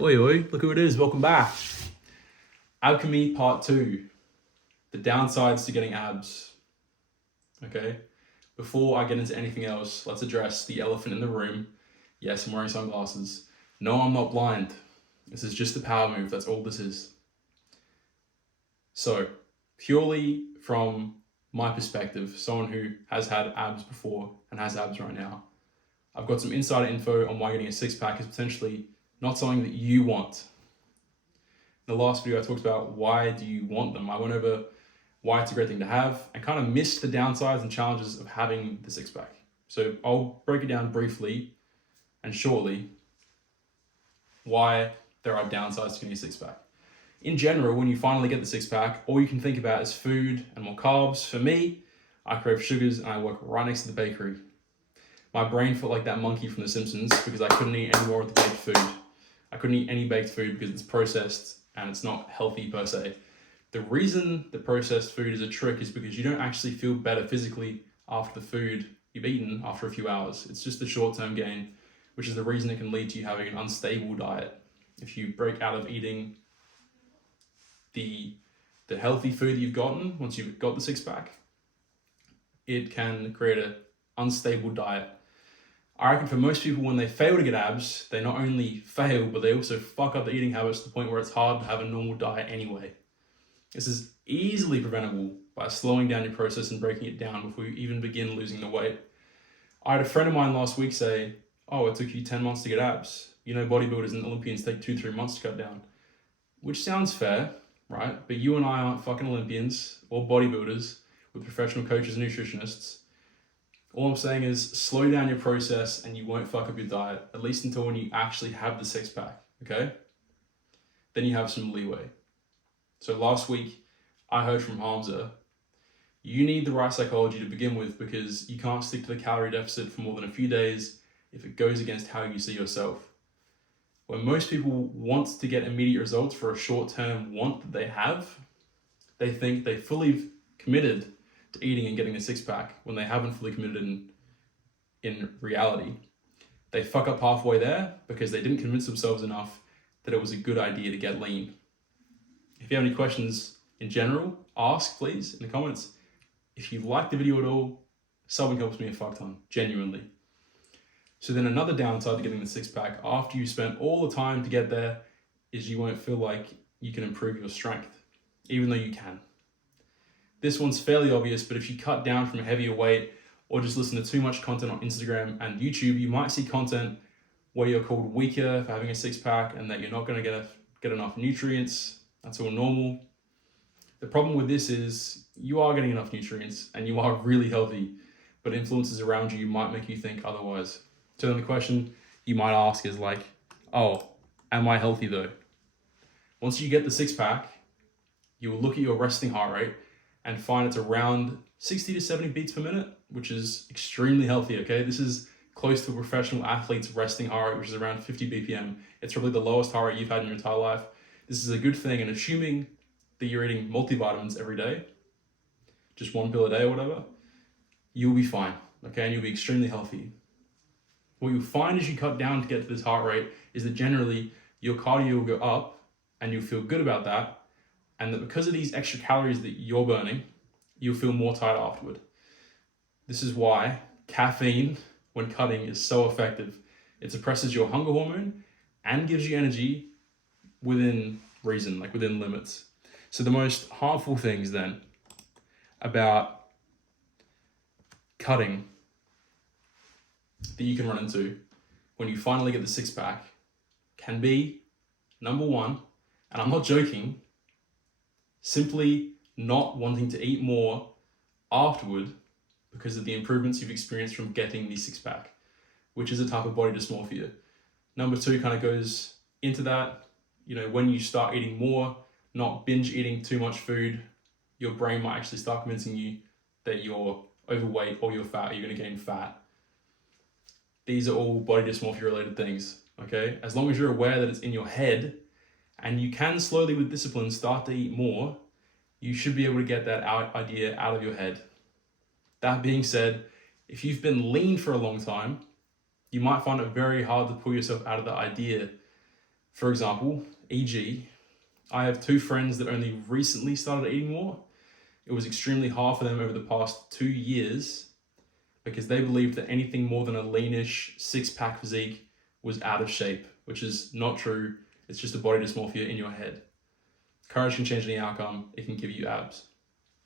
Oi, oi, look who it is. Welcome back. ABchemy part 2. The downsides to getting abs. Okay? Before I get into anything else, let's address the elephant in the room. Yes, I'm wearing sunglasses. No, I'm not blind. This is just a power move. That's all this is. So, purely from my perspective, someone who has had abs before and has abs right now, I've got some insider info on why getting a six-pack is potentially not something that you want. In the last video, I talked about why do you want them. I went over why it's a great thing to have and kind of missed the downsides and challenges of having the six-pack. So I'll break it down briefly and shortly why there are downsides to getting a six-pack. In general, when you finally get the six-pack, all you can think about is food and more carbs. For me, I crave sugars and I work right next to the bakery. My brain felt like that monkey from The Simpsons because I couldn't eat any more of the baked food. I couldn't eat any baked food because it's processed and it's not healthy per se. The reason the processed food is a trick is because you don't actually feel better physically after the food you've eaten after a few hours. It's just a short-term gain, which is the reason it can lead to you having an unstable diet. If you break out of eating the healthy food that you've gotten once you've got the six-pack, it can create an unstable diet. I reckon for most people, when they fail to get abs, they not only fail, but they also fuck up the eating habits to the point where it's hard to have a normal diet anyway. This is easily preventable by slowing down your process and breaking it down before you even begin losing the weight. I had a friend of mine last week say, "Oh, it took you 10 months to get abs. You know, bodybuilders and Olympians take 2-3 months to cut down." Which sounds fair, right? But you and I aren't fucking Olympians or bodybuilders with professional coaches and nutritionists. All I'm saying is slow down your process and you won't fuck up your diet, at least until when you actually have the six-pack, okay? Then you have some leeway. So last week, I heard from Hamza, you need the right psychology to begin with because you can't stick to the calorie deficit for more than a few days if it goes against how you see yourself. When most people want to get immediate results for a short-term want that they have, they think they fully committed to eating and getting a six-pack when they haven't fully committed in reality. They fuck up halfway there because they didn't convince themselves enough that it was a good idea to get lean. If you have any questions in general, ask please in the comments. If you like the video at all, subbing helps me a fuck ton, genuinely. So then another downside to getting the six-pack after you spent all the time to get there is you won't feel like you can improve your strength, even though you can. This one's fairly obvious, but if you cut down from a heavier weight or just listen to too much content on Instagram and YouTube, you might see content where you're called weaker for having a six-pack and that you're not going to get enough nutrients. That's all normal. The problem with this is you are getting enough nutrients and you are really healthy, but influences around you might make you think otherwise. So then the question you might ask is like, oh, am I healthy though? Once you get the six-pack, you'll look at your resting heart rate and find it's around 60 to 70 beats per minute, which is extremely healthy, okay? This is close to a professional athlete's resting heart rate, which is around 50 BPM. It's probably the lowest heart rate you've had in your entire life. This is a good thing, and assuming that you're eating multivitamins every day, just one pill a day or whatever, you'll be fine, okay? And you'll be extremely healthy. What you'll find as you cut down to get to this heart rate is that generally your cardio will go up and you'll feel good about that, and that because of these extra calories that you're burning, you'll feel more tired afterward. This is why caffeine, when cutting, is so effective. It suppresses your hunger hormone and gives you energy within reason, like within limits. So the most harmful things then about cutting that you can run into when you finally get the six-pack can be, number one, and I'm not joking, simply not wanting to eat more afterward because of the improvements you've experienced from getting the six-pack, which is a type of body dysmorphia. Number two kind of goes into that, when you start eating more, not binge eating too much food, your brain might actually start convincing you that you're overweight or you're fat, or you're going to gain fat. These are all body dysmorphia related things, okay? As long as you're aware that it's in your head and you can slowly with discipline start to eat more, you should be able to get that idea out of your head. That being said, if you've been lean for a long time, you might find it very hard to pull yourself out of the idea For example, e.g., I have 2 friends that only recently started eating more. It was extremely hard for them over the past 2 years because they believed that anything more than a leanish 6-pack physique was out of shape, which is not true. It's just a body dysmorphia in your head. Courage can change any outcome. It can give you abs.